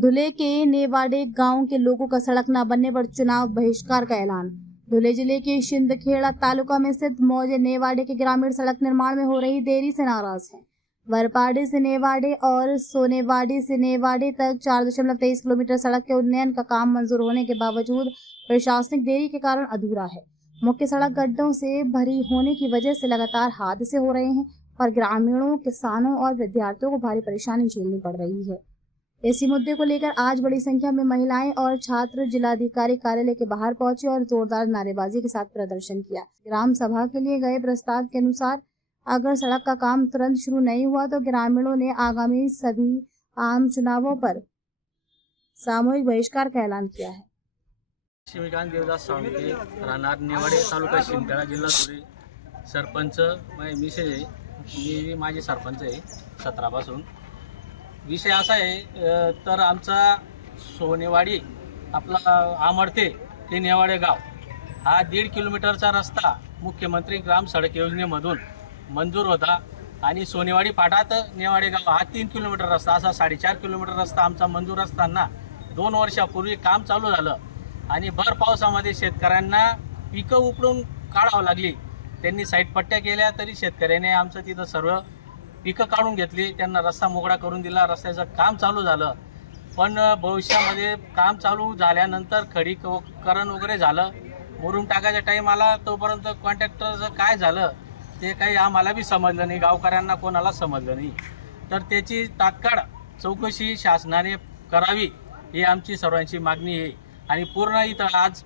धुले के नेवाड़े गांव के लोगों का सड़क न बनने पर चुनाव बहिष्कार का ऐलान। धुले जिले के शिंदखेड़ा तालुका में स्थित मौजे नेवाड़े के ग्रामीण सड़क निर्माण में हो रही देरी से नाराज हैं। वरपाड़ी से नेवाड़े और सोनेवाड़ी से नेवाड़े तक 4.23 किलोमीटर सड़क के उन्नयन का काम मंजूर होने के बावजूद प्रशासनिक देरी के कारण अधूरा है। मुख्य सड़क गड्ढों से भरी होने की वजह से लगातार हादसे हो रहे हैं और ग्रामीणों, किसानों और विद्यार्थियों को भारी परेशानी झेलनी पड़ रही है। इसी मुद्दे को लेकर आज बड़ी संख्या में महिलाएं और छात्र जिलाधिकारी कार्यालय के बाहर पहुंचे और जोरदार नारेबाजी के साथ प्रदर्शन किया। ग्राम सभा के लिए गए प्रस्ताव के अनुसार अगर सड़क का काम तुरंत शुरू नहीं हुआ तो ग्रामीणों ने आगामी सभी आम चुनावों पर सामूहिक बहिष्कार का ऐलान किया है। शिवकांत देवदास साळुंखे, राहणार नेवाडे, तालुका शिंदखेडा, जिल्हा धुळे। सरपंच मी माझे सरपंच आहे 17 पासून। विषय असा आहे तर आमचा सोनेवाडी आपला आमडते ते नेवाडे गाव हा 1.5 किलोमीटरचा रस्ता मुख्यमंत्री ग्राम सडक योजनेमधून मंजूर होता आणि सोनेवाडी पाटात नेवाडे गाव हा 3 किलोमीटर रस्ता, असा 4.5 किलोमीटर रस्ता आमचा मंजूर असताना 2 वर्षापूर्वी काम चालू झालं आणि भर पावसामध्ये शेतकऱ्यांना पिकं उपडून काढावं लागली। त्यांनी साईड पट्ट्या केल्या तरी शेतकऱ्याने आमचं तिथं सर्व पिकं काढून घेतली, त्यांना रस्ता मोकळा करून दिला, रस्त्याचं काम चालू झालं। पण भविष्यामध्ये काम चालू झाल्यानंतर खडीकरण वगैरे झालं, मुरुम टाकायचा टाईम आला तोपर्यंत कॉन्ट्रॅक्टरचं काय झालं ते काही आम्हाला बी समजलं नाही, गावकऱ्यांना कोणाला समजलं नाही। तर त्याची तात्काळ चौकशी शासनाने करावी ही आमची सर्वांची मागणी आहे। आणि पूर्ण इथं आज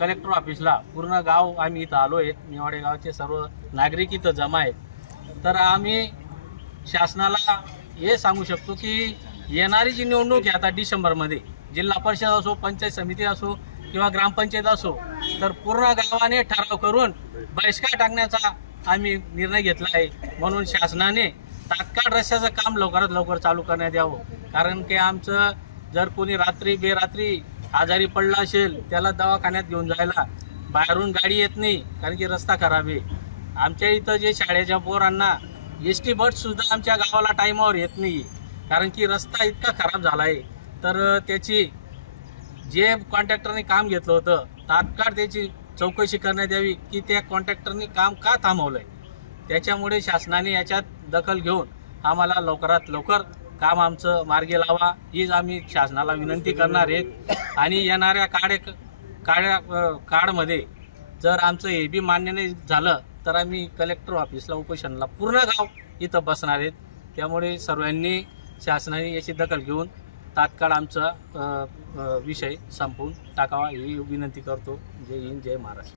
कलेक्टर ऑफिसला पूर्ण गाव आम्ही इथं आलो आहे, नेवाडे गावचे सर्व नागरिक इथं जमा आहेत। तर आम्ही शासनाला हे सांगू शकतो की येणारी जी निवडणूक आहे आता डिसेंबरमध्ये, जिल्हा परिषद असो, पंचायत समिती असो किंवा ग्रामपंचायत असो, तर पूर्ण गावाने ठराव करून बहिष्कार टाकण्याचा आम्ही निर्णय घेतला आहे। म्हणून शासनाने तात्काळ रस्त्याचं काम लवकरात लवकर चालू करण्यात यावं। कारण की आमचं जर कोणी रात्री बेरात्री आजारी पडला असेल त्याला दवाखान्यात घेऊन जायला बाहेरून गाडी येत नाही, कारण की रस्ता खराब आहे। आमच्या इथं जे शाळेच्या पोरांना एसटी बस सुद्धा आमच्या गावाला टाईमावर येत नाही, कारण की रस्ता इतका खराब झाला आहे। तर त्याची जे कॉन्ट्रॅक्टरने काम घेतलं होतं तात्काळ त्याची चौकशी करण्यात यावी की त्या कॉन्ट्रॅक्टरने काम का थांबवलंय। त्याच्यामुळे शासनाने याच्यात दखल घेऊन आम्हाला लवकरात लवकर काम आमचं मार्गी लावा हीच आम्ही शासनाला विनंती करणार आहे। आणि येणाऱ्या काळामध्ये जर आमचं हे बी मान्य नाही झालं तर आम्ही कलेक्टर ऑफिसला उपोषणाला पूर्ण गाव इथं बसणार आहेत। त्यामुळे सर्वांनी शासनाने याची दखल घेऊन तात्काळ आमचा विषय संपवून टाकावा ही विनंती करतो। जय हिंद, जय महाराष्ट्र।